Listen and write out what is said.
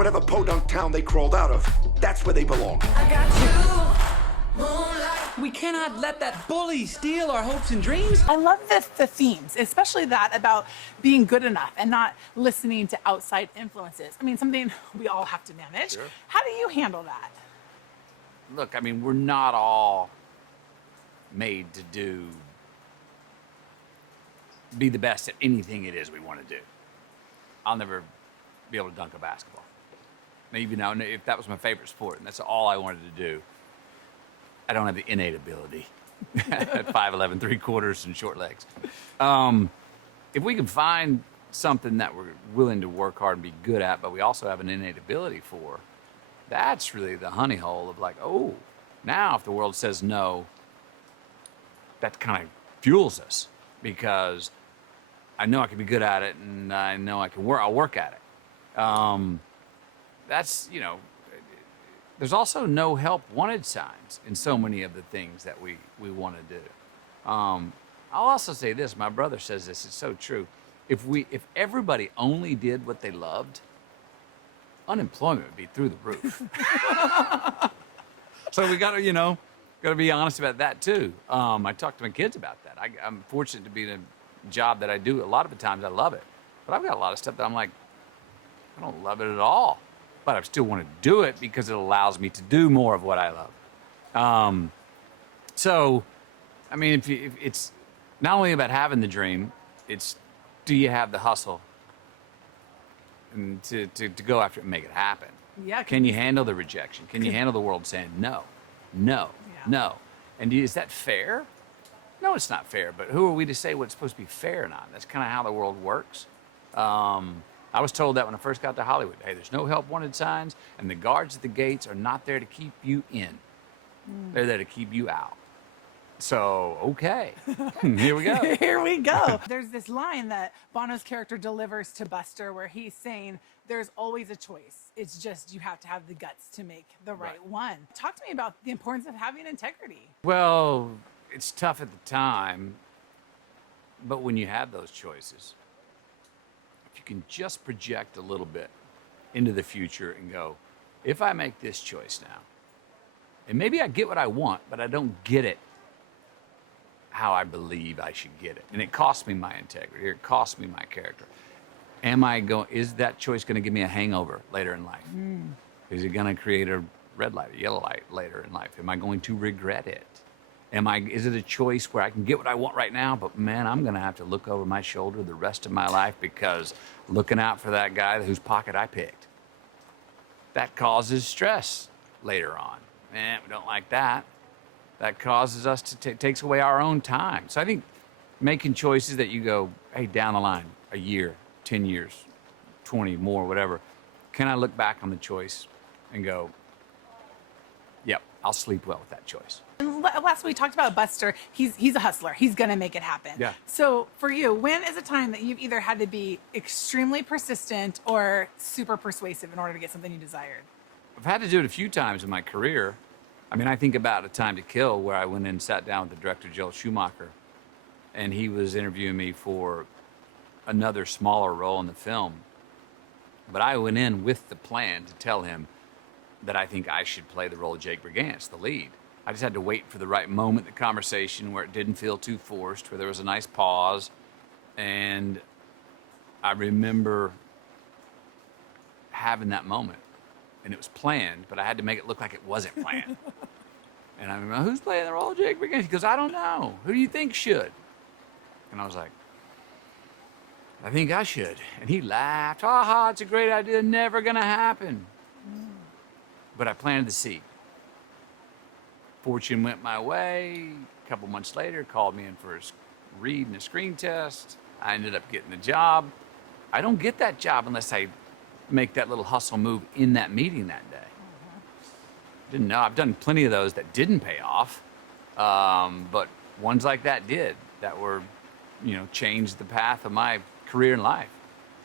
Whatever podunk town they crawled out of, that's where they belong. I got you, moonlight. We cannot let that bully steal our hopes and dreams. I love the themes, especially that about being good enough and not listening to outside influences. I mean, something we all have to manage. Sure. How do you handle that? Look, I mean, we're not all made to be the best at anything it is we want to do. I'll never be able to dunk a basketball. Maybe now, if that was my favorite sport and that's all I wanted to do, I don't have the innate ability at 5'11", 3/4 and short legs. If we can find something that we're willing to work hard and be good at, but we also have an innate ability for, that's really the honey hole of like, oh, now if the world says no, that kind of fuels us because I know I can be good at it and I know I can work, I'll work at it. That's, you know, there's also no help wanted signs in so many of the things that we want to do. I'll also say this, my brother says this, it's so true. If everybody only did what they loved, unemployment would be through the roof. So we gotta, gotta be honest about that too. I talk to my kids about that. I'm fortunate to be in a job that I do. A lot of the times I love it, but I've got a lot of stuff that I'm like, I don't love it at all. But I still want to do it because it allows me to do more of what I love. So, I mean, if it's not only about having the dream, it's do you have the hustle and to go after it and make it happen? Yeah. Can you handle the rejection? Can you handle the world saying no, no, no? And is that fair? No, it's not fair. But who are we to say what's supposed to be fair or not? That's kind of how the world works. I was told that when I first got to Hollywood. Hey, there's no help wanted signs, and the guards at the gates are not there to keep you in. They're there to keep you out. So, okay, here we go. Here we go. There's this line that Bono's character delivers to Buster where he's saying, there's always a choice. It's just you have to have the guts to make the right one. Talk to me about the importance of having integrity. Well, it's tough at the time, but when you have those choices, if you can just project a little bit into the future and go, if I make this choice now, and maybe I get what I want, but I don't get it how I believe I should get it. And it costs me my integrity, or it costs me my character. Is that choice going to give me a hangover later in life? Is it going to create a red light, a yellow light later in life? Am I going to regret it? Is it a choice where I can get what I want right now, but man, I'm going to have to look over my shoulder the rest of my life because looking out for that guy whose pocket I picked, that causes stress later on. Man, we don't like that. That causes us to takes away our own time. So I think making choices that you go, hey, down the line, a year, 10 years, 20 more, whatever, can I look back on the choice and go, yep, I'll sleep well with that choice. And last we talked about Buster. He's a hustler. He's going to make it happen. Yeah. So for you, when is a time that you've either had to be extremely persistent or super persuasive in order to get something you desired? I've had to do it a few times in my career. I mean, I think about A Time to Kill, where I went in and sat down with the director, Joel Schumacher, and he was interviewing me for another smaller role in the film. But I went in with the plan to tell him that I think I should play the role of Jake Brigance, the lead. I just had to wait for the right moment in the conversation where it didn't feel too forced, where there was a nice pause. And I remember having that moment. And it was planned, but I had to make it look like it wasn't planned. And I remember, who's playing the role of Jake Brigance? He goes, I don't know. Who do you think should? And I was like, I think I should. And he laughed. Ha ha, it's a great idea. Never going to happen. But I planted the seed. Fortune went my way. A couple months later, called me in for a read and a screen test. I ended up getting the job. I don't get that job unless I make that little hustle move in that meeting that day. Didn't know. I've done plenty of those that didn't pay off, but ones like that did, that were, changed the path of my career in life.